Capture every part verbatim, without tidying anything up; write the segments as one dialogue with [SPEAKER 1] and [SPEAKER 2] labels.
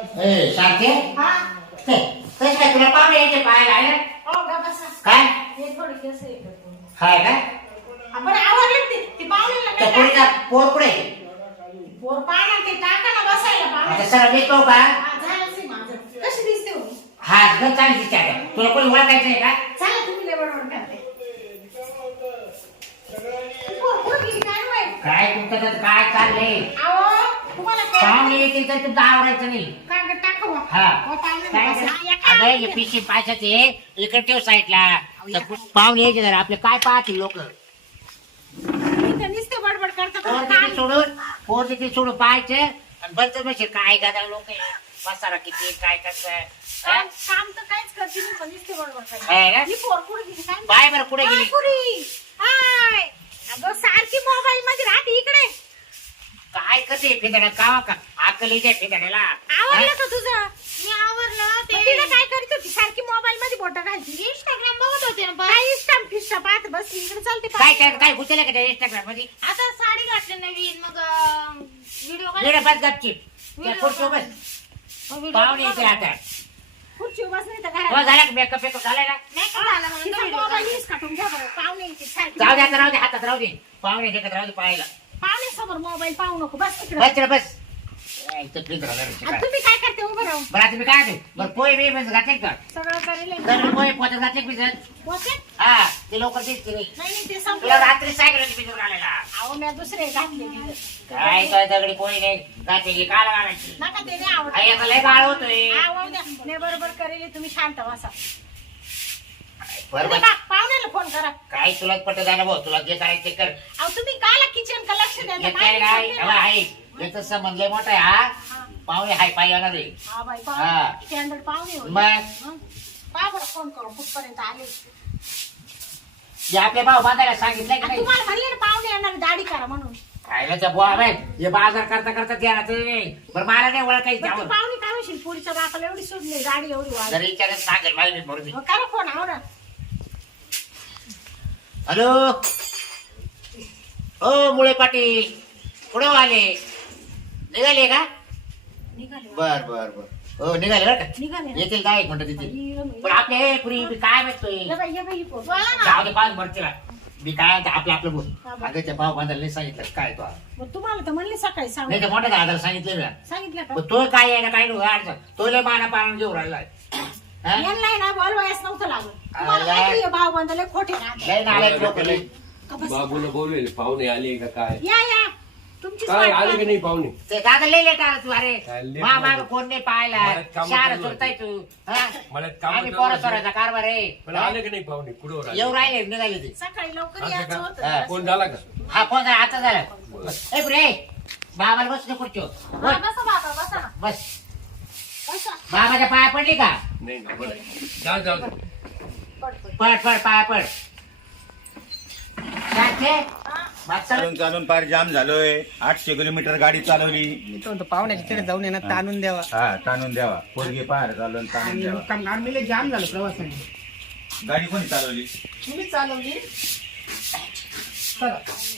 [SPEAKER 1] ए सारखे
[SPEAKER 2] हा
[SPEAKER 1] ते तसं काय तुला पाहुणे यायचे पाहायला आहे ना?
[SPEAKER 2] हो का बसा
[SPEAKER 1] काय
[SPEAKER 2] हे थोडे केस आहे इकडे.
[SPEAKER 1] हाय काय
[SPEAKER 2] आपण आवडलं ते ते पाहुण्याला
[SPEAKER 1] त्या
[SPEAKER 2] काय
[SPEAKER 1] पोरीचा पोर कुठे
[SPEAKER 2] पोर पाहणार ते टाका ना बसायला
[SPEAKER 1] आता
[SPEAKER 2] पाहुणे
[SPEAKER 1] सर मी पाहू का
[SPEAKER 2] झालंच आहे माझं कशी दिसते हो
[SPEAKER 1] हा घर चांगली दिसते आता. तुला कोणी ओळखायचं आहे का
[SPEAKER 2] चला तुम्ही लय बरोबर करते पोर पोर गेली काय माहित
[SPEAKER 1] काय तुमचं तर काय चाललंय
[SPEAKER 2] अहो तुम्हाला काय
[SPEAKER 1] पाहुणे येतील तर तुमचं आवडायचं नाही
[SPEAKER 2] काय गं टाका हो
[SPEAKER 1] हा
[SPEAKER 2] हो पाहुणे
[SPEAKER 1] काय
[SPEAKER 2] बसा. या
[SPEAKER 1] अगं
[SPEAKER 2] काय
[SPEAKER 1] हे पिशी पाशाचे इकडे ठेव साईडला तर पाहुणे यायचे जरा आपले काय पाहतील लोक
[SPEAKER 2] इथं नुसते बडबड करतात
[SPEAKER 1] पोर
[SPEAKER 2] काम
[SPEAKER 1] तिथे सोडून पोर तिथे सोडून पाहायचे आणि बरं म्हणजे काय गादा लोक बसारा किती काय कसं आहे. हा?
[SPEAKER 2] काम काम तर काहीच करते नाही पण नुसते बडबड करते
[SPEAKER 1] आहे ना?
[SPEAKER 2] ही पोर कुठे गेली काय
[SPEAKER 1] पाय बरं कुठे गेली
[SPEAKER 2] पुरी हाय अगं सारखी मोबाईल मध्ये राहते इकडे
[SPEAKER 1] काय करते फिदाड्या कावा का अक्कलीच्या फिदाड्याला
[SPEAKER 2] आवडलं का तुझं मी आवरलं ते तिला काय करत होती सारखी मोबाईल मध्ये बोट घालती इंस्टाग्राम बघत होते ना काय इंस्टाग्राम फिस्टा पाहत बस इकडे चालते
[SPEAKER 1] काय काय काय घुसले का त्या इंस्टाग्राम मध्ये
[SPEAKER 2] आता साडी घातली नवीन मग व्हिडिओ
[SPEAKER 1] वेळ बस गपची त्या खुर्ची बस पाहुणे येते आता
[SPEAKER 2] खुर्ची बस नाही तर
[SPEAKER 1] हो
[SPEAKER 2] घरात
[SPEAKER 1] झाला का मेकअप वेकअप झालाय ना
[SPEAKER 2] मेकअप झाला म्हणून मोबाईल यूज काढून घ्या बरं पाहुणे येते सारखी
[SPEAKER 1] जाऊ दे आता राहू दे हातात राहू दे पाहुणे देखत राहू दे पाहायला
[SPEAKER 2] पाहुणे समोर मोबाईल पाहू नको बस तिकडे
[SPEAKER 1] बस रे बस ए, इथं प्लीज राहू दे.
[SPEAKER 2] आणि तुम्ही काय करते उभं राहून
[SPEAKER 1] बरं आता मी काय देऊ बरं पोहे बी बस घातले का
[SPEAKER 2] सगळं करेल
[SPEAKER 1] तर पोहे पोहत घातले का भिजत
[SPEAKER 2] पोचे
[SPEAKER 1] हा ते लवकर दिसते नाही
[SPEAKER 2] नाही नाही ते
[SPEAKER 1] तुला
[SPEAKER 2] संपलं
[SPEAKER 1] रात्री सायकल भिजून आलेला
[SPEAKER 2] अहो मी दुसरे घातले
[SPEAKER 1] काय काय दगडी पोहे नाही घातले की काला घालायची
[SPEAKER 2] नका ते नाही आवडत
[SPEAKER 1] आई आता लय गाळ होतोय
[SPEAKER 2] आवडू द्या मी बरोबर करेल तुम्ही शांत बसा
[SPEAKER 1] बरोबर
[SPEAKER 2] तुम्ही पा- पाहुण्याला फोन करा
[SPEAKER 1] काय तुला पट झालं भाऊ तुला जे करायचं ते कर
[SPEAKER 2] अहो तुम्ही काला किचन का लक्ष द्या
[SPEAKER 1] हे काय नाही हवा आहे याचं संबंध लय मोठा आहे हा पाहुणे हाय पाय येणार आहे
[SPEAKER 2] हा बाई
[SPEAKER 1] हा.
[SPEAKER 2] पाहुणे स्टँडर्ड पाहुणे होते.
[SPEAKER 1] मग?
[SPEAKER 2] हं? पहा बरं फोन करून कुठपर्यंत आले
[SPEAKER 1] जे आपले भाऊ बांधायला सांगितलंय की
[SPEAKER 2] आणि
[SPEAKER 1] नाही
[SPEAKER 2] तुम्हाला म्हणले ना पाहुणे येणार दाढी करा म्हणून
[SPEAKER 1] खायला त्या बुवा बाय हे बाजार करता करता ते आता नाही बरं मला नाही ओळखायचं
[SPEAKER 2] पण ती
[SPEAKER 1] त्यावर
[SPEAKER 2] पाहुणे काय म्हणशील पुढच्या बापाला एवढी सोडली दाढी एवढी वाढ
[SPEAKER 1] जर विचारत सांगेल मला मी म्हणून
[SPEAKER 2] मग करा फोन आहो ना
[SPEAKER 1] हॅलो ओ मुळे पाटील कुठं आले निघाले का
[SPEAKER 2] निघाले
[SPEAKER 1] बर बर बर हो निघाले बरं का
[SPEAKER 2] निघाले ना?
[SPEAKER 1] येतील काय एक मिनिट तिथे
[SPEAKER 2] बाई, बाई.
[SPEAKER 1] पण आपले हे पुरी मी काय म्हणतोय
[SPEAKER 2] ये बाई, ये बाई, ही पोर. बोला ना.
[SPEAKER 1] जाऊ दे पाच भरतीला मी काय म्हणतो, आपलं आपलं बोल
[SPEAKER 2] हा, बोल.
[SPEAKER 1] अगं त्या भाऊ बांधायला नाही सांगितलं काय तो
[SPEAKER 2] मग तुम्हाला तर म्हणले सकाळी सांग
[SPEAKER 1] नाही तर मोठ्या दादाला सांगितलं ना
[SPEAKER 2] सांगितलं का
[SPEAKER 1] पण तो काय आहे ना काय नाही अडचण तो लय माना पाळून घेऊन राहिलाय हा?
[SPEAKER 2] यांना ना बोलवायच नव्हतं लागत तुम्हाला
[SPEAKER 1] आला.
[SPEAKER 2] माहिती आहे, भाव बांधले खोटे ना
[SPEAKER 1] लय नालायक लोक लय
[SPEAKER 2] का बस.
[SPEAKER 3] बाबूला बोलवेल पाहुणे आले का काय
[SPEAKER 2] या या तुमची
[SPEAKER 3] काय आले की नाही पाहुणे
[SPEAKER 1] ते दादा लय लेट आला तू अरे
[SPEAKER 3] काय late
[SPEAKER 1] मा माग
[SPEAKER 3] आला?
[SPEAKER 1] कोण नाही पाहिला
[SPEAKER 3] मला कामं
[SPEAKER 1] शाळा
[SPEAKER 3] चालू
[SPEAKER 1] सोडताय तू हा?
[SPEAKER 3] मला कामं
[SPEAKER 1] आम्ही
[SPEAKER 3] चालू
[SPEAKER 1] पोरा
[SPEAKER 3] होती.
[SPEAKER 1] सोराचा कारभार आहे
[SPEAKER 3] पण आले की नाही पाहुणे कुठं
[SPEAKER 1] येऊ राहिले निघाले ते
[SPEAKER 2] सकाळी लवकर
[SPEAKER 3] असं
[SPEAKER 2] यायचं
[SPEAKER 3] का?
[SPEAKER 2] होतं
[SPEAKER 1] हा.
[SPEAKER 3] फोन झाला का
[SPEAKER 1] हा फोन झाला आता झाला ए रे बाबाला बस ना खुर्चीवर
[SPEAKER 2] हा,
[SPEAKER 1] बस
[SPEAKER 2] बसा बाबा बसा ना
[SPEAKER 1] बस
[SPEAKER 2] बसा
[SPEAKER 1] बाबाच्या पाया पडली का
[SPEAKER 3] नाही ना बरं जा जाऊ दे.
[SPEAKER 2] पड पड
[SPEAKER 1] पड पड पाया पड सारखे
[SPEAKER 2] हा.
[SPEAKER 1] बस चल.
[SPEAKER 4] चालून चालून पार जाम झालोय आठशे किलोमीटर गाडी चालवली
[SPEAKER 5] मी तो म्हणतो पाहुण्याच्या तिकडे जाऊन येणार ताणून द्यावा
[SPEAKER 4] हा ताणून द्यावा पोरगी पार चालवून ताणून
[SPEAKER 5] आणि
[SPEAKER 4] द्यावा
[SPEAKER 5] मुक्काम आर्मीला जाम झालं प्रवासाने
[SPEAKER 4] गाडी कोणी चालवली
[SPEAKER 5] तुम्ही चालवली चला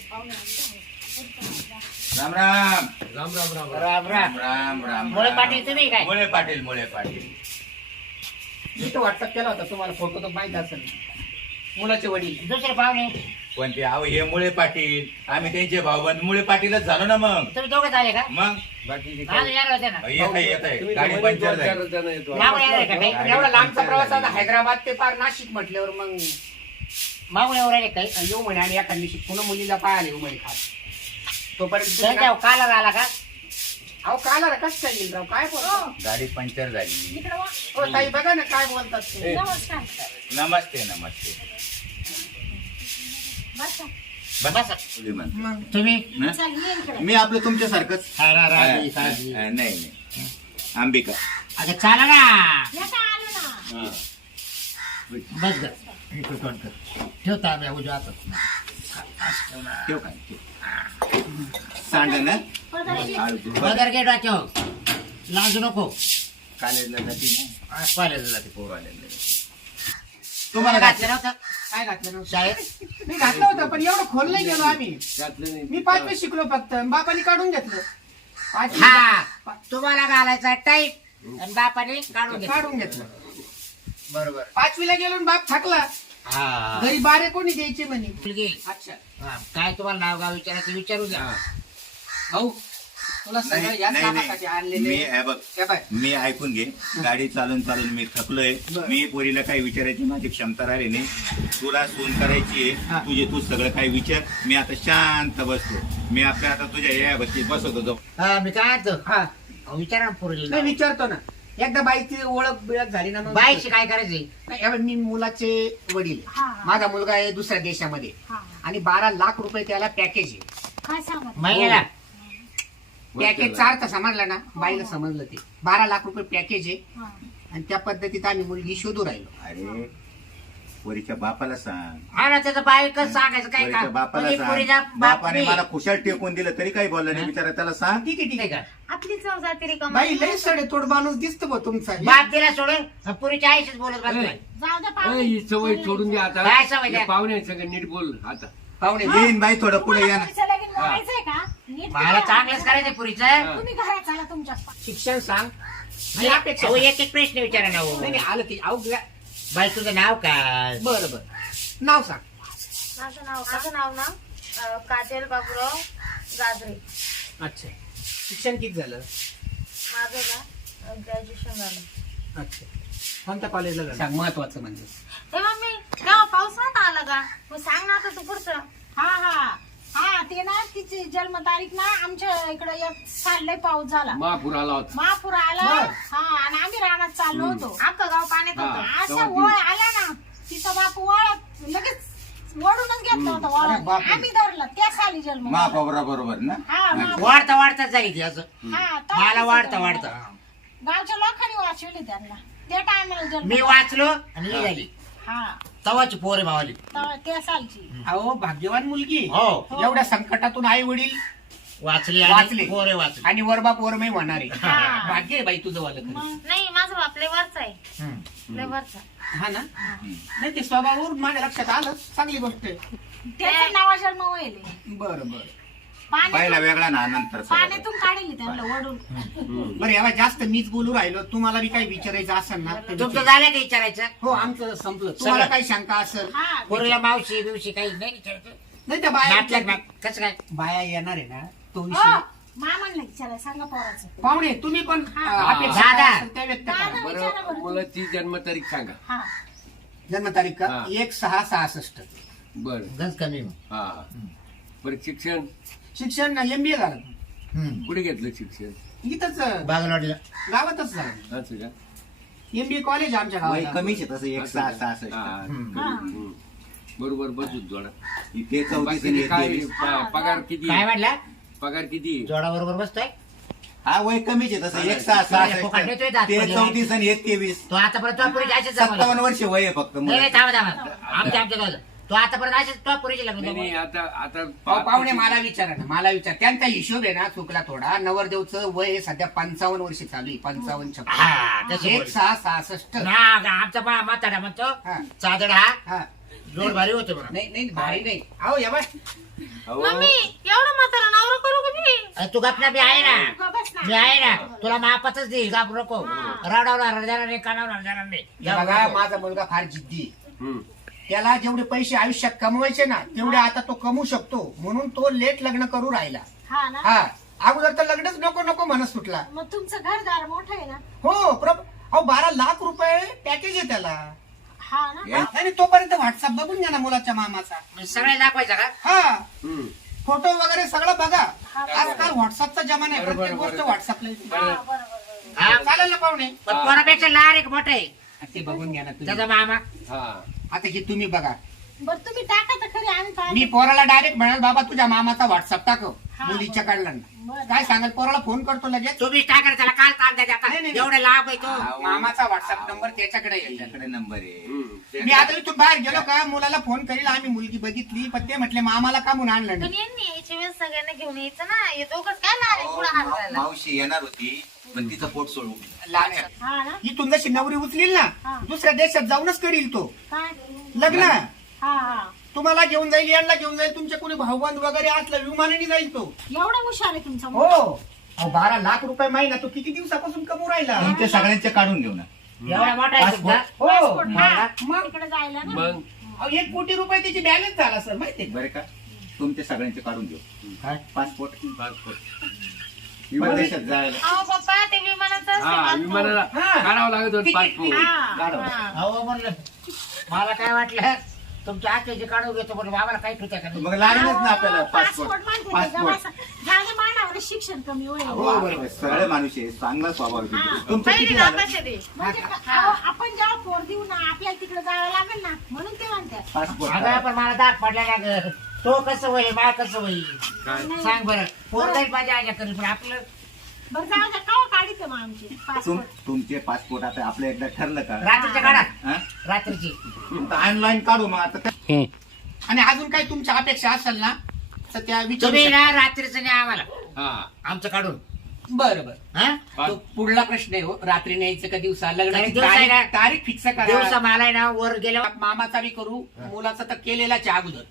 [SPEAKER 4] राम राम
[SPEAKER 3] राम राम राम राम
[SPEAKER 1] राम राम
[SPEAKER 4] राम राम राम
[SPEAKER 1] मुळे पाटील तुम्ही काय
[SPEAKER 4] मुळे पाटील मुळे पाटील
[SPEAKER 5] मी तो व्हॉट्सअप केला होता तुम्हाला फोटो तर माहित असेल मुलाचे वडील
[SPEAKER 1] दुसरे पाहुणे
[SPEAKER 4] पण ते अहो हे मुळे पाटील आम्ही त्यांचे भाऊबंद मुळे पाटीलच झालो ना मग
[SPEAKER 1] तुम्ही दोघं झाले का
[SPEAKER 4] मग बाकी
[SPEAKER 1] आज येणार होते ना
[SPEAKER 4] येत आहे येत आहे
[SPEAKER 3] तुम्ही
[SPEAKER 4] गाडी
[SPEAKER 3] दोन
[SPEAKER 4] पंक्चर
[SPEAKER 3] चार
[SPEAKER 4] झाली
[SPEAKER 3] जण येतो.
[SPEAKER 1] मागून येणार आहे का काही
[SPEAKER 4] गाडी
[SPEAKER 5] एवढा लांबचा
[SPEAKER 4] पंक्चर
[SPEAKER 5] प्रवास होता
[SPEAKER 4] झाली.
[SPEAKER 5] हैदराबाद ते पार नाशिक म्हटल्यावर मग
[SPEAKER 1] मागून येऊ राहिले काही
[SPEAKER 5] येऊ म्हणे आणि एखाद दिवशी पुन्हा मुलीला पाहायला येऊ म्हणे खास तोपर्यंत तुम्ही
[SPEAKER 1] त्यांच्या
[SPEAKER 5] काय-
[SPEAKER 1] काला झाला का
[SPEAKER 5] अहो काला रे कसं काय येईल राव काय बोलतो
[SPEAKER 4] गाडी पंक्चर झाली
[SPEAKER 2] इकडे वा
[SPEAKER 5] हो ताई बघा ना काय बोलतात ते.
[SPEAKER 2] नमस्कार
[SPEAKER 4] नमस्ते नमस्ते
[SPEAKER 2] बसा
[SPEAKER 1] बसा
[SPEAKER 4] मुली म्हणते.
[SPEAKER 5] मग
[SPEAKER 1] तुम्ही
[SPEAKER 4] ना?
[SPEAKER 2] चल ये इकडे
[SPEAKER 4] मी आपलं तुमच्यासारखंच
[SPEAKER 1] हा, रा- रा-
[SPEAKER 4] हा,
[SPEAKER 1] रा- सारखी.
[SPEAKER 4] हा, नाही नाही अंबिका
[SPEAKER 1] आता चाला ना
[SPEAKER 2] या का आलो ना
[SPEAKER 4] हा.
[SPEAKER 1] बस ग इकडे तोंड कर ठेवता आम्ही उजव्या हातात
[SPEAKER 4] ठेव काय ठेव. सांड ना
[SPEAKER 2] पदरची
[SPEAKER 4] आळू.
[SPEAKER 1] बदर गेट वाचव लाजू नको
[SPEAKER 4] कॉलेजला जाते ना
[SPEAKER 1] कॉलेजला जाते
[SPEAKER 4] कॉलेजला जाते.
[SPEAKER 1] तुम्हाला घातलं नव्हतं
[SPEAKER 5] काय घातलं नव्हतं?
[SPEAKER 1] शाळेत
[SPEAKER 5] मी घातलं होतं पण एवढं खोल नाही गेलो आम्ही
[SPEAKER 3] घातलं नाही.
[SPEAKER 5] मी पाचवी शिकलो फक्त बापाने काढून घेतलं पाचवी-
[SPEAKER 1] हा तुम्हाला घालायचा टाईट आणि बापाने काढून घेतलं.
[SPEAKER 5] काढून घेतलं.
[SPEAKER 1] बरोबर.
[SPEAKER 5] पाचवीला गेलो आणि बाप थकला.
[SPEAKER 1] हा
[SPEAKER 5] घरी बारे कोणी द्यायचे म्हणे.
[SPEAKER 1] मुलगी.
[SPEAKER 5] अच्छा
[SPEAKER 1] हा, काय तुम्हाला नाव गाव विचारायचं विचारू द्या.
[SPEAKER 5] भाऊ तुला सगळं
[SPEAKER 4] नाही
[SPEAKER 5] याच
[SPEAKER 4] नाही,
[SPEAKER 5] कामासाठी
[SPEAKER 4] नाही
[SPEAKER 5] आणलेले.
[SPEAKER 4] मी हे बघ
[SPEAKER 5] हे बाय.
[SPEAKER 4] मी ऐकून घे गाडी चालून चालून मी थकलोय.
[SPEAKER 5] बरं.
[SPEAKER 4] मी पोरीला काही विचारायची माझी क्षमता राहिली नाही. तुला सून करायची
[SPEAKER 5] हा.
[SPEAKER 4] आहे तुझे तू सगळं काही विचार. मी आता शांत बसतो. मी आपल्या आता तुझ्या या बसती बसवतो जाऊ.
[SPEAKER 1] हा, मी काय म्हणतो
[SPEAKER 5] हा
[SPEAKER 1] अहो, विचारा ना पोरीला.
[SPEAKER 5] नाही विचारतो ना. एकदा बाईची ओळख बिळख झाली ना मग
[SPEAKER 1] बाईशी काय करायचंय?
[SPEAKER 5] नाही, हे बघ, मी मुलाचे वडील.
[SPEAKER 2] हा, हा.
[SPEAKER 5] माझा मुलगा आहे दुसऱ्या देशामध्ये
[SPEAKER 2] हा.
[SPEAKER 5] आणि बारा लाख रुपये त्याला पॅकेज आहे.
[SPEAKER 2] काय सांगत
[SPEAKER 1] महिन्याला
[SPEAKER 5] पॅकेज चार समजलं ना. बाईला समजलं ते बारा लाख रुपये पॅकेज आहे.
[SPEAKER 2] हा.
[SPEAKER 5] आणि त्या पद्धतीत आम्ही मुलगी शोधू राहिलो.
[SPEAKER 4] अरे पोरीच्या बापाला सांग.
[SPEAKER 1] हा ना त्याचं बायकच सांगायचं काय
[SPEAKER 4] पोरीच्या
[SPEAKER 1] का
[SPEAKER 4] बापाला
[SPEAKER 1] म्हणजे पोरीचा
[SPEAKER 4] सांग.
[SPEAKER 1] बाप
[SPEAKER 4] बापाने
[SPEAKER 1] नाही.
[SPEAKER 4] मला खुशाल टेकून दिलं तरी काही बोलला नाही. बिचारा त्याला सांग.
[SPEAKER 5] ठीक आहे ठीक
[SPEAKER 1] नाही
[SPEAKER 5] आहे.
[SPEAKER 1] का?
[SPEAKER 2] आपली चव जाते रे
[SPEAKER 5] बाई लय सडे तोड माणूस दिसतो बा तुमचा.
[SPEAKER 1] बाप दिला सोडून पुरीच्या आईशीच बोलत बसतोय.
[SPEAKER 2] जाऊ दे
[SPEAKER 3] अरे,
[SPEAKER 2] पाहुणे.
[SPEAKER 3] ही सवय सोडून द्या आता.
[SPEAKER 1] काय सवय द्या?
[SPEAKER 3] या पाहुणे सगळं नीट बोल आता.
[SPEAKER 5] पाहुणे
[SPEAKER 4] येईन बाई थोडं पुढे या ना.
[SPEAKER 2] पुढचं लगीन मोडायचंय का? नीट
[SPEAKER 1] मला
[SPEAKER 2] करा.
[SPEAKER 1] चांगलंच करायचं पुरीचं.
[SPEAKER 3] हा.
[SPEAKER 2] तुम्ही घरात चला तुमच्या.
[SPEAKER 5] शिक्षण सांग आणि अपेक्षा
[SPEAKER 1] अहो,
[SPEAKER 5] सांग.
[SPEAKER 1] एक एक प्रश्न विचारा ना हो.
[SPEAKER 5] नाही नाही, आलं ते अहो ग-
[SPEAKER 1] बाई तुझं नाव काय?
[SPEAKER 5] बरं बरं नाव सांग.
[SPEAKER 2] माझं नाव माझं नाव ना अं, काजल बाबूराव गाजरे.
[SPEAKER 5] अच्छा शिक्षण किती झालं?
[SPEAKER 2] माझं ना ग्रॅज्युएशन झालं.
[SPEAKER 5] अच्छा कोणत्या कॉलेजला झालं? सांग महत्वाचं म्हणजे.
[SPEAKER 2] ए मम्मी केव्हा पाऊस नव्हता आला का? मग सांग ना आता तू पुढचं. हा हा हा ते ना तिची जन्मतारीख ना आमच्या इकडे एक चाललंय पाऊस झाला.
[SPEAKER 3] महापूर आला होता.
[SPEAKER 2] महापूर आला.
[SPEAKER 5] बर.
[SPEAKER 2] हा आणि आम्ही रानात चाललो होतो. अख्खं गाव पाण्यात
[SPEAKER 3] हा,
[SPEAKER 2] होतं. असं
[SPEAKER 3] तेव्हा
[SPEAKER 2] वळ आला ना तिचा बाप वळ लगेच वळूनच घेतलं होतं
[SPEAKER 5] अरे
[SPEAKER 2] वळ.
[SPEAKER 5] बापरे.
[SPEAKER 2] आम्ही धरलं त्या साली जन्म
[SPEAKER 4] मा
[SPEAKER 2] झाला.
[SPEAKER 4] बाबरा बरोबर ना.
[SPEAKER 2] हा मा-
[SPEAKER 1] वाढता वाढताच झाली ती असं.
[SPEAKER 2] हा, तो
[SPEAKER 1] मला
[SPEAKER 2] आमचा
[SPEAKER 1] वाढता
[SPEAKER 2] जन्म
[SPEAKER 1] वाढता.
[SPEAKER 2] झाला. गावच्या लोकांनी वाचवले त्यांना त्या टायमाला जन्म
[SPEAKER 1] मी वाचलो आणि ही झाली
[SPEAKER 2] हा
[SPEAKER 1] तवाची पोरे मावली.
[SPEAKER 2] तेव्हा त्या सालची.
[SPEAKER 5] अहो भाग्यवान मुलगी.
[SPEAKER 1] हो
[SPEAKER 5] एवढ्या संकटातून आई वडील
[SPEAKER 1] वाचली
[SPEAKER 5] वाचले.
[SPEAKER 1] आणि पोरे वाचली.
[SPEAKER 5] आणि वरबाप वरमय होणारे.
[SPEAKER 2] हा.
[SPEAKER 5] भाग्य आहे बाई तुझं वालं खरं.
[SPEAKER 2] मग नाही माझा बाप लय वरचा आहे.
[SPEAKER 1] हम्म.
[SPEAKER 2] लय वरचा.
[SPEAKER 5] हा ना नाही ते स्वभावावरून माझ्या लक्षात आलं. चांगली गोष्ट आहे.
[SPEAKER 2] त्याचं नावा जन्म व्हायले.
[SPEAKER 5] बरं बरं
[SPEAKER 4] पहिला
[SPEAKER 2] पाण्यातून
[SPEAKER 4] वेगळा ना नंतर
[SPEAKER 2] पाण्यातून काढेल त्यांना वडून.
[SPEAKER 5] बरं यावा जास्त मीच बोलू राहिलो. तुम्हाला बी काही विचारायचं असेल ना तर
[SPEAKER 1] तुमचं
[SPEAKER 5] विचारा.
[SPEAKER 1] झालं का विचारायचं?
[SPEAKER 5] हो आमचं संपलं. तुम्हाला
[SPEAKER 1] सगळं.
[SPEAKER 5] काही शंका असेल
[SPEAKER 2] हा
[SPEAKER 1] पोरीला मावशी बिवशी काही नाही विचारायचं?
[SPEAKER 5] नाही त्या बाया
[SPEAKER 1] नाटल्यात ना कसं काय?
[SPEAKER 5] बाया येणार आहे ना तो
[SPEAKER 2] हो,
[SPEAKER 5] विषय.
[SPEAKER 2] मामांना विचारायला सांगा पोराचं.
[SPEAKER 5] पाहुणे तुम्ही पण
[SPEAKER 2] हा.
[SPEAKER 5] अं, अपेक्षा
[SPEAKER 1] दादा.
[SPEAKER 5] काय असेल त्या व्यक्त करा.
[SPEAKER 2] दादा. विचारा बरं
[SPEAKER 3] बरं
[SPEAKER 2] तुम्ही.
[SPEAKER 3] मला ती जन्मतारीख सांगा.
[SPEAKER 2] हा
[SPEAKER 5] जन्मतारीख का
[SPEAKER 3] हा.
[SPEAKER 5] एक सहा सहासष्ट.
[SPEAKER 3] बरं.
[SPEAKER 1] गंज कमी मग.
[SPEAKER 3] हा. बरं शिक्षण
[SPEAKER 5] शिक्षण एमबीए झालं
[SPEAKER 1] हम्म.
[SPEAKER 3] कुठे घेतलं शिक्षण?
[SPEAKER 5] इथंच
[SPEAKER 1] बागलवाडीला.
[SPEAKER 5] गावातच झालं.
[SPEAKER 3] असं का?
[SPEAKER 5] एमबीए कॉलेज आमच्या
[SPEAKER 4] वय
[SPEAKER 5] गावात.
[SPEAKER 4] कमीच आहे तसं एक
[SPEAKER 3] असं
[SPEAKER 4] सहा
[SPEAKER 3] का?
[SPEAKER 4] सहासष्ट.
[SPEAKER 3] हा,
[SPEAKER 1] हम्म.
[SPEAKER 3] हम्म. बरोबर बसू जोडा.
[SPEAKER 4] ते चौतीस
[SPEAKER 3] बाकी
[SPEAKER 4] आणि
[SPEAKER 3] काय
[SPEAKER 4] तेवीस.
[SPEAKER 3] प- पगार किती
[SPEAKER 1] काय म्हटलं?
[SPEAKER 3] पगार किती
[SPEAKER 1] जोडा बरोबर बसतोय.
[SPEAKER 4] हा वय कमीच आहे तसं एक सहा
[SPEAKER 1] फुकट देतोय
[SPEAKER 4] सहासष्ट.
[SPEAKER 1] दात
[SPEAKER 4] ते
[SPEAKER 1] पडले.
[SPEAKER 4] चौतीस आणि एक तेवीस.
[SPEAKER 1] तो आतापर्यंत तो पुरीची अशीच
[SPEAKER 4] सत्तावन्न
[SPEAKER 1] जमवली.
[SPEAKER 4] वर्ष वय आहे फक्त
[SPEAKER 1] नाही नाही,
[SPEAKER 4] मुलाचं.
[SPEAKER 1] थांबा थांबा आमच्या आमच्या गावाला. तो आतापर्यंत अशीच तो पुरीची लग्न
[SPEAKER 3] नाही नाही
[SPEAKER 1] जमवली.
[SPEAKER 3] आता आता
[SPEAKER 5] अहो, पाहुणे मला विचारा ना मला विचार त्यांचा हिशोब आहे ना चुकला थोडा. नवरदेवचं वय आहे सध्या पंचावन्न वर्ष चालू आहे. पंचावन्न छप्पन.
[SPEAKER 1] हा तशी
[SPEAKER 5] एक
[SPEAKER 1] बोल.
[SPEAKER 5] सहा सहासष्ट.
[SPEAKER 1] ना, आमचा बा म्हातारा म्हणतो
[SPEAKER 5] हा.
[SPEAKER 1] चादड हा
[SPEAKER 5] हा
[SPEAKER 1] जोड भारी होते म्हणा.
[SPEAKER 5] नाही नाही भारी नाही. अहो या बाय
[SPEAKER 4] अहो,
[SPEAKER 2] मम्मी एवढं म्हातारा नवरा करू का मी?
[SPEAKER 1] अरे तू गपना मी आहे ना.
[SPEAKER 2] गं बस ना.
[SPEAKER 1] मी आहे ना. तुला मापातच देईल घाबरू नको. रडावणार देणार नाही कानावणार देणार नाही.
[SPEAKER 5] या बघा माझा मुलगा फार जिद्दी आहे.
[SPEAKER 3] हम्म.
[SPEAKER 5] त्याला जेवढे पैसे आयुष्यात कमवायचे ना तेवढे आता तो कमवू शकतो म्हणून तो लेट लग्न करू राहिला.
[SPEAKER 2] हा ना.
[SPEAKER 5] हा अगोदर तर लग्नच नको नको म्हणत सुटला.
[SPEAKER 2] मग तुमचं घरदार मोठं आहे ना.
[SPEAKER 5] हो प्रभ अहो बारा लाख रुपये पॅकेज आहे त्याला.
[SPEAKER 2] हा ना.
[SPEAKER 5] आणि तोपर्यंत व्हॉट्सअप बघून घ्या ना मुलाच्या मामाचा.
[SPEAKER 1] म्हणजे सगळे दाखवायचं का?
[SPEAKER 5] हा
[SPEAKER 3] हम्म.
[SPEAKER 5] फोटो वगैरे सगळं बघा.
[SPEAKER 2] हा.
[SPEAKER 5] आजकाल व्हॉट्सअपचा जमाना आहे.
[SPEAKER 3] बरोबर,
[SPEAKER 5] प्रत्येक गोष्ट
[SPEAKER 3] बरोबर.
[SPEAKER 5] व्हॉट्सअपला येते.
[SPEAKER 2] हा, बरोबर, बरोबर.
[SPEAKER 1] हा.
[SPEAKER 5] चालेल ना पाहुणे.
[SPEAKER 1] पण कोणापेक्षा लहान एक मोठा आहे
[SPEAKER 5] ते बघून घ्या ना तुम्ही.
[SPEAKER 1] त्याचा मामा.
[SPEAKER 3] हा.
[SPEAKER 5] आता हे तुम्ही बघा.
[SPEAKER 2] बरं तुम्ही टाका तर खरी आम्ही पाहतो.
[SPEAKER 5] मी पोराला डायरेक्ट म्हणाल बाबा तुझ्या मामाचा व्हॉट्सअप टाकव
[SPEAKER 2] हा,
[SPEAKER 5] मुलीच्या
[SPEAKER 2] बरोबर.
[SPEAKER 5] काढला
[SPEAKER 2] बरं.
[SPEAKER 5] काय सांगाल पोराला फोन करतो लगेच.
[SPEAKER 1] तुम्ही काय करा त्याला काल काल द्या
[SPEAKER 5] नाही, नाही.
[SPEAKER 1] एवढे लाभ आहे तो.
[SPEAKER 5] मामाचा व्हॉट्सअप नंबर त्याच्याकडे येईल.
[SPEAKER 4] त्याच्याकडे नंबर आहे.
[SPEAKER 3] हम्म.
[SPEAKER 5] मी आता इथून बाहेर गेलो का मुलाला फोन करील आम्ही मुलगी बघितली पण ते म्हटले मामाला का म्हणून आणलं
[SPEAKER 2] पण
[SPEAKER 5] नाही.
[SPEAKER 2] यांनी यायच्या वेळेस सगळ्यांना घेऊन यायचं ना. हे दोघंच काय लागले पुढे हात
[SPEAKER 4] मा-
[SPEAKER 2] करायला.
[SPEAKER 4] मावशी येणार होती पण तिचं पोट सोडून.
[SPEAKER 5] लहान आहे.
[SPEAKER 2] हा ना.
[SPEAKER 5] इथून जशी नवरी उचलील
[SPEAKER 2] हा.
[SPEAKER 5] ना दुसऱ्या देशात जाऊनच करील तो
[SPEAKER 2] काय
[SPEAKER 5] लग्न.
[SPEAKER 2] हा हा
[SPEAKER 5] तुम्हाला घेऊन जाईल यांना घेऊन जाईल तुमच्या कोणी भाऊबंद वगैरे असलं विमानाने जाईल तो.
[SPEAKER 2] एवढा हुशार आहे तुमचा मुलगा.
[SPEAKER 5] हो अहो, बारा लाख रुपये महिना तो किती दिवसापासून कमवू राहिला
[SPEAKER 4] तुमच्या सगळ्यांचे काढून घेऊ ना
[SPEAKER 1] एवढा मोठा आहे तुमचा?
[SPEAKER 5] हो
[SPEAKER 2] पासपोर्ट,
[SPEAKER 5] मग
[SPEAKER 2] हा.
[SPEAKER 5] मग
[SPEAKER 2] तिकडे जायला ना
[SPEAKER 3] मग
[SPEAKER 5] अहो, एक कोटी रुपये त्याची बॅलन्स झाला सर माहितीये
[SPEAKER 4] बरं का तुमच्या सगळ्यांचे काढून घेऊ
[SPEAKER 1] काय?
[SPEAKER 4] पासपोर्ट
[SPEAKER 3] पासपोर्ट
[SPEAKER 4] परदेशात जायला
[SPEAKER 2] अहो पप्पा ते विमानाचं असते
[SPEAKER 3] हा
[SPEAKER 2] passport.
[SPEAKER 3] विमानाला
[SPEAKER 5] हा.
[SPEAKER 3] काढावं लागत होतं पासपोर्ट
[SPEAKER 2] हा,
[SPEAKER 4] काढा.
[SPEAKER 2] हा.
[SPEAKER 1] अहो म्हणलं मला काय वाटलं तुमच्या आत्याची काढून घेतो पण आम्हाला काही ठुत्या का नाही?
[SPEAKER 4] मग लागलंच ना आपल्याला
[SPEAKER 2] अहो,
[SPEAKER 4] पासपोर्ट
[SPEAKER 2] पासपोर्ट म्हणते ते
[SPEAKER 4] पासपोर्ट
[SPEAKER 2] जरा झालं मानावर शिक्षण कमी होईल
[SPEAKER 4] हो, बरोबर. सरळ माणूस आहे चांगला स्वभाव आहे
[SPEAKER 2] हा.
[SPEAKER 4] तुमचं. तुमचं किती झालं
[SPEAKER 2] म्हणजे का- अहो, आपण जेव्हा पोर देऊ ना आपल्याला तिकडे जावं लागेल ना म्हणून ते म्हणतात
[SPEAKER 4] पासपोर्ट
[SPEAKER 1] अगं
[SPEAKER 4] काढा.
[SPEAKER 1] पण मला दाग पडला ना ग तो कसं होईल मला कसं होईल
[SPEAKER 2] नाही.
[SPEAKER 1] सांग बरं पोर जाईल माझ्या आज्या करी पण आपलं
[SPEAKER 2] बरं जाऊ द्या का काढित मग आमची
[SPEAKER 4] तुम-
[SPEAKER 2] पासपोर्ट
[SPEAKER 4] तुमचे पासपोर्ट आता आपलं एकदा ठरलं का
[SPEAKER 1] रात्रीच्या काढा
[SPEAKER 4] हा?
[SPEAKER 1] रात्रीची
[SPEAKER 4] ऑनलाईन काढू मग आता काय?
[SPEAKER 5] आणि अजून काही तुमच्या अपेक्षा असेल ना तर त्या विचारू
[SPEAKER 1] तुम्ही
[SPEAKER 5] शकता.
[SPEAKER 1] ना रात्रीचं नाही आम्हाला
[SPEAKER 3] हा
[SPEAKER 1] आमचं काढून
[SPEAKER 5] बरं बरं
[SPEAKER 1] हा
[SPEAKER 5] तो पुढला प्रश्न आहे हो रात्री न्यायचं का दिवसा लग्नाची
[SPEAKER 1] दिवसा आहे ना.
[SPEAKER 5] तारीख तारीख फिक्स
[SPEAKER 1] दिवसा
[SPEAKER 5] करा
[SPEAKER 1] मला आहे ना वर गेल्या
[SPEAKER 5] मामाचा बी करू मुलाचा तर केलेलाच आहे अगोदर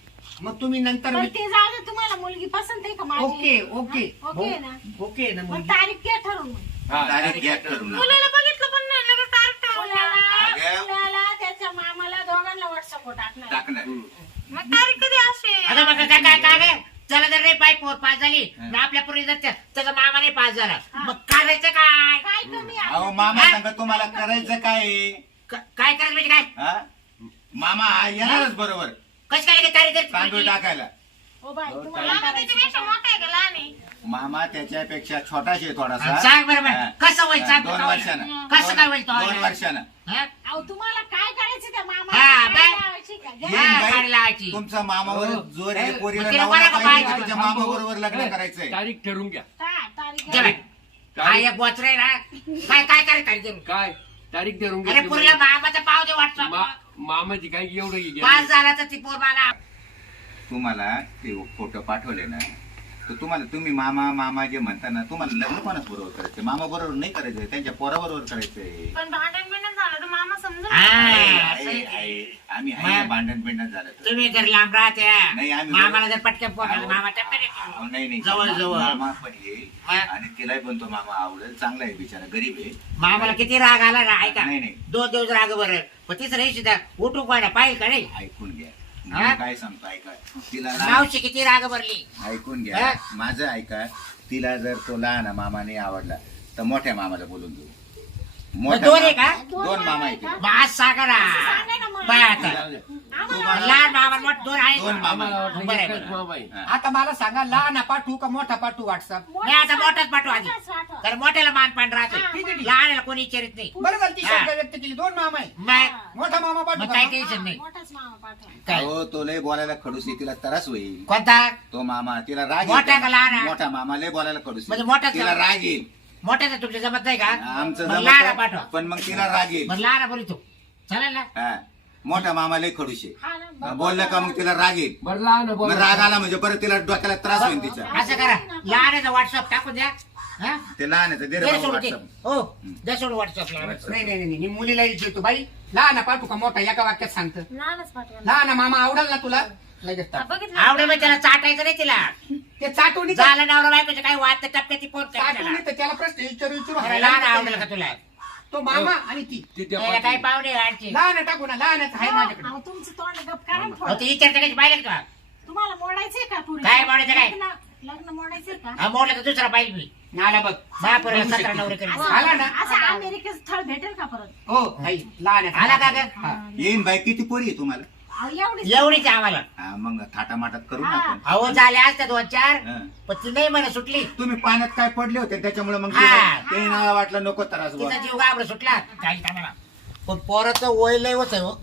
[SPEAKER 5] मग तुम्ही नंतर
[SPEAKER 2] बरं ते जाऊ दे तुम्हाला मुलगी पसंत आहे का माझी
[SPEAKER 5] ओके ओके
[SPEAKER 2] हा? ओके आहे ना
[SPEAKER 5] हो, ओके आहे ना
[SPEAKER 2] मग
[SPEAKER 5] मुलगी
[SPEAKER 2] तारीख घ्या ठरवून मग.
[SPEAKER 3] हा
[SPEAKER 4] डायरेक्ट घ्या ठरवून.
[SPEAKER 2] मुलाला बघितलं पण नाही लगेच तारीख ठरवून.
[SPEAKER 4] अगं.
[SPEAKER 2] मुलाला मुलाला त्याच्या मामाला दोघांना व्हॉट्सअपवर टाकणार
[SPEAKER 4] टाकणार
[SPEAKER 2] मग तारीख कधी असेल
[SPEAKER 1] आता बघा काय काय काय काय? चला जर नाही पाय पोर पास झाली ना आपल्या पूर्वी जर त्या- त्याचा मामा नाही पास झाला मग करायचं काय
[SPEAKER 2] काय कमी आहे?
[SPEAKER 4] अहो मामा सांगा तुम्हाला करायचं काय आहे?
[SPEAKER 1] क- काय करायचं म्हणजे काय
[SPEAKER 4] हा? मामा हा येणारच बरोबर
[SPEAKER 1] कसं काय लगेच तारीख
[SPEAKER 4] तांदूळ
[SPEAKER 1] धरली?
[SPEAKER 4] टाकायला
[SPEAKER 2] ओ बाई तुम्हाला त्याच्यापेक्षा मोठा आहे का लहान आहे?
[SPEAKER 4] मामा त्याच्यापेक्षा छोटाशे थोडासा
[SPEAKER 1] हा, सांग बरं बरं.
[SPEAKER 4] हा.
[SPEAKER 1] कसं होईल? सांग
[SPEAKER 4] दोन
[SPEAKER 1] बरं.
[SPEAKER 4] वर्षानं
[SPEAKER 1] कसं काय होईल तो?
[SPEAKER 4] दोन वर्षानं
[SPEAKER 1] हा?
[SPEAKER 2] अहो तुम्हाला काय करायचं त्या
[SPEAKER 1] हा,
[SPEAKER 2] मामाला
[SPEAKER 1] बाई.
[SPEAKER 2] काय लावायची का?
[SPEAKER 1] हा,
[SPEAKER 2] घ्या.
[SPEAKER 4] येईन बाई.
[SPEAKER 1] गाडी लावायची.
[SPEAKER 4] तुमचा मामावर
[SPEAKER 3] हो.
[SPEAKER 4] जोर आहे पोरीला
[SPEAKER 1] मग तिला
[SPEAKER 4] नवरा
[SPEAKER 1] बरं का
[SPEAKER 4] पाहिजे
[SPEAKER 1] पाहिजे?
[SPEAKER 4] का तिच्या मामा बरोबर लग्न करायचंय
[SPEAKER 3] तारीख ठरवून घ्या
[SPEAKER 2] काय तारीख
[SPEAKER 1] दे
[SPEAKER 2] घ्या.
[SPEAKER 1] बाई. हा एक बोचरा आहे ना काय काय करायचं तारीख धरून?
[SPEAKER 3] काय तारीख ठरवून
[SPEAKER 1] अरे पुरीला
[SPEAKER 3] घ्या
[SPEAKER 1] मामाचा पाव दे वाटतो
[SPEAKER 3] मा- मामाची काय एवढं हे
[SPEAKER 1] पास
[SPEAKER 3] गेलं.
[SPEAKER 1] झाला तर ती पोर मला
[SPEAKER 4] तुम्हाला ते फोटो पाठवले ना तर तुम्हाला तुम्ही मामा मामा जे म्हणता ना तुम्हाला लग्न कोणाच बरोबर करायचं मामा बरोबर नाही करायचंय त्यांच्या पोराबरोबर करायचंय
[SPEAKER 2] पण भांडण बिंडण झालं तर मामा समजून
[SPEAKER 1] हा.
[SPEAKER 2] घेणार.
[SPEAKER 4] आहे, आहे. आम्ही आहे ना, भांडण बिंडण झालं तर.
[SPEAKER 1] तुम्ही जर लांब राहते
[SPEAKER 4] नाही, आम्ही
[SPEAKER 1] मामाला जर पटकन पोटाला
[SPEAKER 4] अहो.
[SPEAKER 1] मामा टप्प्याने
[SPEAKER 4] अहो, नाही नाही
[SPEAKER 1] जवळ जवळ
[SPEAKER 4] मामा पण येईल
[SPEAKER 1] हा.
[SPEAKER 4] आणि तिलाही पण तो मामा आवडेल चांगला आहे बिचारा गरीब आहे
[SPEAKER 1] मामाला किती राग आला ना ऐका
[SPEAKER 4] नाही, नाही.
[SPEAKER 1] दोन दिवस राग बरं पण तिसरं हे सुद्धा उठू पाहिजे पाहिजे का नाही
[SPEAKER 4] ऐकून घ्या
[SPEAKER 1] हा?
[SPEAKER 4] मी काय सांगतो ऐका तिला ना-
[SPEAKER 1] मावशी किती राग भरली
[SPEAKER 4] ऐकून घ्या
[SPEAKER 1] हा?
[SPEAKER 4] माझं ऐका तिला जर तो लहान मामाने आवडला तर मोठ्या मामाला बोलून देऊ मोठ्या
[SPEAKER 1] दोन आहे
[SPEAKER 4] मा-
[SPEAKER 1] का?
[SPEAKER 4] दोन मामा आहे तिला.
[SPEAKER 1] मग आज सांगा ना
[SPEAKER 2] सांगा ना मग.
[SPEAKER 1] बाय आता
[SPEAKER 3] जाऊ द्या.
[SPEAKER 2] आम्हाला
[SPEAKER 1] लहान मामा मोठ दोन आहे
[SPEAKER 4] दोन मामा.
[SPEAKER 3] आम्हाला वाटलं
[SPEAKER 1] बरं आहे,
[SPEAKER 3] एकच
[SPEAKER 1] बरं.
[SPEAKER 3] मामा आहे.
[SPEAKER 4] हा.
[SPEAKER 5] आता मला सांगा लहान पाठवू का मोठा पाठवू व्हॉट्सअप
[SPEAKER 1] नाही आता मोठाच पाठवा आधी
[SPEAKER 2] मोठाच पाठवा.
[SPEAKER 1] कारण मोठ्याला मान पान राहते
[SPEAKER 2] हा, मग.
[SPEAKER 1] लहानला कोणी विचारित नाही
[SPEAKER 5] बरं झालं ती
[SPEAKER 1] हा.
[SPEAKER 5] शब्द व्यक्त केली दोन मामा आहे
[SPEAKER 1] मग
[SPEAKER 5] मोठा मामा पाठवू
[SPEAKER 1] मग काय
[SPEAKER 5] का?
[SPEAKER 1] टेन्शन नाही
[SPEAKER 2] मोठाच मामा पाठवा.
[SPEAKER 1] काय
[SPEAKER 4] हो तो लय बोलायला खडूस आहे तिला त्रास होईल
[SPEAKER 1] कोणता
[SPEAKER 4] तो मामा तिला राग
[SPEAKER 1] मोठा
[SPEAKER 4] येईल.
[SPEAKER 1] का लहान आहे?
[SPEAKER 4] मोठा मामा लय बोलायला खडूस
[SPEAKER 1] म्हणजे
[SPEAKER 4] आहे.
[SPEAKER 1] मोठाच
[SPEAKER 4] तिला
[SPEAKER 1] का?
[SPEAKER 4] राग येईल
[SPEAKER 1] मोठ्याचं तुमच्या जमत नाही का
[SPEAKER 4] आमचं
[SPEAKER 1] मग लहान
[SPEAKER 4] जमतं,
[SPEAKER 1] पाठवा
[SPEAKER 4] पण मग तिला राग येईल
[SPEAKER 1] मग लहान बोली तू चालेल ना
[SPEAKER 4] हा. मोठा मामा लय खडूस आहे
[SPEAKER 2] हा ना,
[SPEAKER 4] हा,
[SPEAKER 2] मग
[SPEAKER 4] बोललं का मग तिला राग येईल
[SPEAKER 3] बरं लहान
[SPEAKER 4] मग
[SPEAKER 3] बोला.
[SPEAKER 4] राग आला म्हणजे परत तिला डोक्याला त्रास होईल तिचा
[SPEAKER 1] असं करा लहान व्हॉट्सअप टाकून द्या हा
[SPEAKER 4] ते लहान आहे ते दे रे
[SPEAKER 1] दे
[SPEAKER 4] बाबा
[SPEAKER 1] सोडून दे.
[SPEAKER 4] WhatsApp.
[SPEAKER 1] हो दे सोडून व्हॉट्सअपला
[SPEAKER 5] नाही नाही नाही मी मुलीला विचारतो बाई लहान पाठवू का मोठा एका वाक्यात सांगतं
[SPEAKER 2] लहानच पाठवा.
[SPEAKER 5] लहान मामा आवडेल ना तुला लगेच
[SPEAKER 2] हा,
[SPEAKER 5] टाक.
[SPEAKER 2] बघितलं
[SPEAKER 1] आवडे मग त्याला चाटायचं नाही तिला
[SPEAKER 5] ते चाटवणी
[SPEAKER 1] झालं नवरा बायकोचं काही वाद तर टप्प्यात ती पोट
[SPEAKER 5] चाटवणी तर त्याला प्रश्न विचारू विचारू
[SPEAKER 1] लहान आवडेल का तुला
[SPEAKER 5] तो मामा आणि ती
[SPEAKER 3] ती त्या
[SPEAKER 1] त्याला काही
[SPEAKER 3] पाठी-
[SPEAKER 1] पाहुणे आणखी
[SPEAKER 5] लहान टाकू ना लहानच आहे माझ्याकडे
[SPEAKER 2] अहो, तुमचं तोंड गप करा ना
[SPEAKER 1] हो
[SPEAKER 2] थोडं.
[SPEAKER 1] ते विचारतं काही पाहिलं का
[SPEAKER 2] तुम्हाला मोडायचंय का पुढे
[SPEAKER 1] काय मोडायचं काय?
[SPEAKER 2] लग्न- लग्न मोडायचंय का
[SPEAKER 1] हा मोडलं तर दुसरा पाहिजे मी
[SPEAKER 5] आला बघ
[SPEAKER 1] महापुराला
[SPEAKER 5] बघू
[SPEAKER 1] सतरा
[SPEAKER 5] शकते.
[SPEAKER 1] नवरे करेल
[SPEAKER 2] असं-
[SPEAKER 5] आला ना?
[SPEAKER 2] असं अमेरिकेचं स्थळ भेटेल का परत
[SPEAKER 5] हो आई लहान आहे.
[SPEAKER 1] आला का ग?
[SPEAKER 5] हा.
[SPEAKER 4] येईन बाई किती पोरी आहे तुम्हाला
[SPEAKER 2] अहो, एवढीच
[SPEAKER 1] एवढीच आहे आम्हाला
[SPEAKER 4] हा मग थाटामाटात करू ना
[SPEAKER 2] हा.
[SPEAKER 4] आपण
[SPEAKER 1] अहो झाले असते दोन चार
[SPEAKER 4] हा.
[SPEAKER 1] पण ती नाही म्हणे सुटली
[SPEAKER 4] तुम्ही पाण्यात काय पडले होते त्याच्यामुळे मग
[SPEAKER 1] हा.
[SPEAKER 4] ते मला वाटलं नको त्रास बुवा.
[SPEAKER 1] तिचा जीव घाबरत सुटला काही कामाला पण पोराचं वय लय होत हो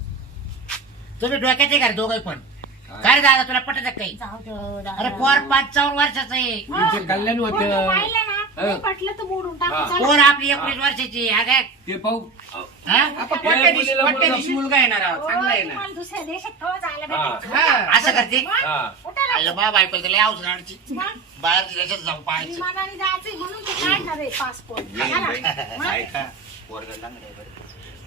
[SPEAKER 1] तुम्ही डोक्याचे घर दोघे पण काय रे दादा तुला पटत काही
[SPEAKER 2] जाऊ दे, दादा.
[SPEAKER 1] अरे पोर पंचावन्न वर्षाचं आहे
[SPEAKER 3] तुमचं कल्याण
[SPEAKER 2] पोरगं
[SPEAKER 3] होतं
[SPEAKER 2] पाहिलं ना नाही पटलं तर मोडून टाकू
[SPEAKER 3] हा.
[SPEAKER 2] चला.
[SPEAKER 1] पोर आपली एकोणीस वर्षाची अगं
[SPEAKER 3] ते पाहू
[SPEAKER 1] हा?
[SPEAKER 5] आता कोणत्या दिवशी कोणत्या दिवशी मुलगा येणार आहे?
[SPEAKER 2] हो,
[SPEAKER 5] चांगला येणार
[SPEAKER 2] तुम्हाला दुसऱ्या देशात केव्हा जायला
[SPEAKER 3] हा.
[SPEAKER 2] भेटायचं?
[SPEAKER 5] हा.
[SPEAKER 1] असं करते
[SPEAKER 2] मग?
[SPEAKER 3] हा.
[SPEAKER 2] उठा ना.
[SPEAKER 1] आईला बा बायको लय औषध आणची
[SPEAKER 2] मग?
[SPEAKER 1] बाहेर देशात जाऊ पाहायचं
[SPEAKER 2] विमानाने जायचंय म्हणून ते काढणार आहे पासपोर्ट
[SPEAKER 4] येईन बाई.
[SPEAKER 2] मग?
[SPEAKER 4] ऐका पोरगं चांगलं आहे बरं.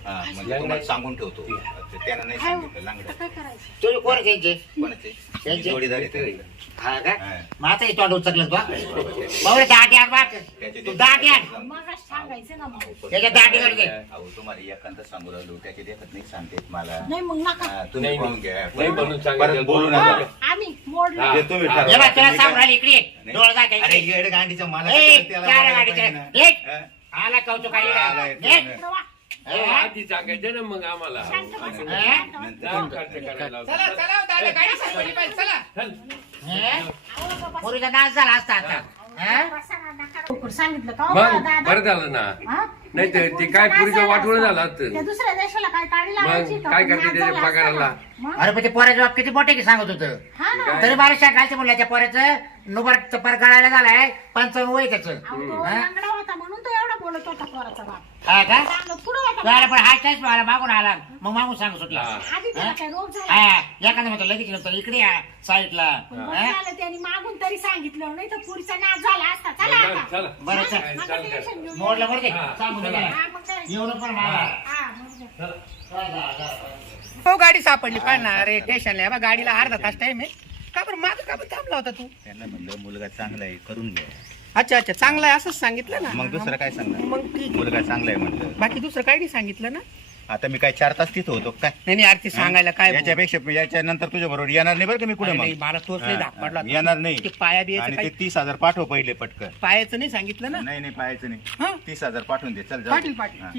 [SPEAKER 4] हा, म्हणजे तुम्हाला सांगून ठेवतो ते त्यानं नाही सांगितलं लांगड्या
[SPEAKER 2] काय करायचं
[SPEAKER 1] तुम्ही कोण त्यांचे
[SPEAKER 4] कोणाचे
[SPEAKER 1] त्यांचे?
[SPEAKER 4] जोडीदार आहे ते.
[SPEAKER 1] हा का
[SPEAKER 4] हा.
[SPEAKER 1] मग आता हे तोंड उचकलं बा बाबा दाट यार बा तू दाट यार
[SPEAKER 2] मग सांगायचं ना मग
[SPEAKER 1] त्याच्या दाटी करते
[SPEAKER 4] अहो तुम्हाला एकांत सांगू राहिलो त्याचे देखत नाही सांगते मला
[SPEAKER 2] नाही मग नका
[SPEAKER 4] हा, तुम्ही
[SPEAKER 3] नाही,
[SPEAKER 4] पाहून घ्या
[SPEAKER 3] नाही म्हणून सांगायचं.
[SPEAKER 4] परत बोलू
[SPEAKER 2] हा,
[SPEAKER 4] नका
[SPEAKER 2] आम्ही मोडलं
[SPEAKER 3] हा.
[SPEAKER 4] ते तुम्ही
[SPEAKER 3] हा.
[SPEAKER 4] ठरवा.
[SPEAKER 1] हे बा तुला
[SPEAKER 4] मी
[SPEAKER 1] सांग
[SPEAKER 4] काय-
[SPEAKER 1] राहिली इकडे
[SPEAKER 4] नाही.
[SPEAKER 1] डोळा
[SPEAKER 4] अरे
[SPEAKER 1] दाखायचे
[SPEAKER 4] येड गांडीचं मला
[SPEAKER 1] ए,
[SPEAKER 4] काय त्याला
[SPEAKER 1] चार
[SPEAKER 4] बोलायला
[SPEAKER 1] गाडीचे.
[SPEAKER 4] पाहिजे ना.
[SPEAKER 1] एक.
[SPEAKER 4] हा?
[SPEAKER 1] आला कौतुक
[SPEAKER 4] आला
[SPEAKER 1] आली
[SPEAKER 4] येतो.
[SPEAKER 2] इकडं वा.
[SPEAKER 3] अहो, आधी सांगायचं ना मग आम्हाला
[SPEAKER 2] शांत बस.
[SPEAKER 1] हा?
[SPEAKER 4] नंतर
[SPEAKER 3] जाऊ खर्च करायला
[SPEAKER 5] चला चला हो, दादा गाडी सापडली पाहिजे चला
[SPEAKER 3] चल.
[SPEAKER 1] पोरीचा नाच झाला असता आता हा?
[SPEAKER 2] बसा ना, नका लवकर सांगितलं का हो,
[SPEAKER 3] मग
[SPEAKER 2] दादा?
[SPEAKER 3] बरं झालं ना
[SPEAKER 2] हा?
[SPEAKER 3] नाही तर ते
[SPEAKER 2] पुढचं
[SPEAKER 3] काय
[SPEAKER 2] नाच
[SPEAKER 3] पुरीचं
[SPEAKER 2] झाला
[SPEAKER 3] वाटोळं
[SPEAKER 2] असता.
[SPEAKER 3] झालं असतं.
[SPEAKER 2] त्या दुसऱ्या देशाला काय काढी लावायची
[SPEAKER 3] मग
[SPEAKER 2] का?
[SPEAKER 3] काय
[SPEAKER 2] पण
[SPEAKER 3] करते
[SPEAKER 2] नाच
[SPEAKER 3] त्याच्या
[SPEAKER 2] झाला असता
[SPEAKER 3] पगाराला?
[SPEAKER 2] ना. मग?
[SPEAKER 1] अरे पण ते पोराचे बाप किती मोठे की सांगत होतं
[SPEAKER 2] हा ना.
[SPEAKER 3] काय?
[SPEAKER 1] तरी मला सांगायचं म्हणलं त्या पोऱ्याचं नुबर पर गळायला झालाय पंचावन्न वय त्याचं
[SPEAKER 2] अहो, तो
[SPEAKER 1] हा?
[SPEAKER 2] लंगडा होता म्हणून तो एवढा बोलत होता पोराचा बाप.
[SPEAKER 1] हा का
[SPEAKER 2] चांगलं पुढं होता.
[SPEAKER 1] तो आला पण हा काहीच मला मागून आला मग मागून सांगू सुटला
[SPEAKER 3] हा.
[SPEAKER 2] आधी त्याला काय रोग झाला.
[SPEAKER 1] हा एखादं म्हणतो लगेच नंतर इकडे या साईडला
[SPEAKER 2] पण बरं झालं त्यांनी मागून तरी सांगितलं नाही तर पुढचा नाच झाला असता. चला आता.
[SPEAKER 3] चला
[SPEAKER 1] बरं चल
[SPEAKER 2] नका
[SPEAKER 3] चालतंय.
[SPEAKER 2] टेन्शन घेऊ.
[SPEAKER 1] मोडलं बरं ते
[SPEAKER 3] हा.
[SPEAKER 1] सांगू दे
[SPEAKER 2] हा, मग काय?
[SPEAKER 1] एवढं पण मला
[SPEAKER 2] हा, मग काय?
[SPEAKER 5] हो गाडी सापडली पाहिजे ना अरे स्टेशनला बा गाडीला अर्धा तास टाइम आहे का बरं माग का बरं थांबला होता तू
[SPEAKER 4] त्यांना म्हणलं मुलगा चांगला आहे करून घ्या
[SPEAKER 5] अच्छा अच्छा चांगला आहे असंच सांगितलं ना
[SPEAKER 4] मग दुसरं काय सांगणार
[SPEAKER 5] मग ठीक
[SPEAKER 4] मुलगा चांगला आहे म्हणलं
[SPEAKER 5] बाकी दुसरं काही नाही सांगितलं ना
[SPEAKER 4] आता मी काय चार तास तिथं होतो काय
[SPEAKER 5] नाही नाही आरती सांगायला काय
[SPEAKER 4] याच्यापेक्षा याच्या नंतर तुझ्या बरोबर येणार नाही बरं का मी कुठे
[SPEAKER 5] अरे
[SPEAKER 4] मग
[SPEAKER 5] नाही, मला तोच नाही
[SPEAKER 4] हा,
[SPEAKER 5] धाक पडला
[SPEAKER 4] हा, येणार नाही
[SPEAKER 5] ते पाया बियाचं
[SPEAKER 4] आणि ते
[SPEAKER 5] काही
[SPEAKER 4] तीस हजार पाठव पहिले पटकन
[SPEAKER 5] पायाचं नाही सांगितलं ना
[SPEAKER 4] नाही नाही पाहायचं
[SPEAKER 5] हा?
[SPEAKER 4] नाही तीस हजार पाठवून दे चल जाऊ दे.
[SPEAKER 5] पाटील पाटील
[SPEAKER 4] हा.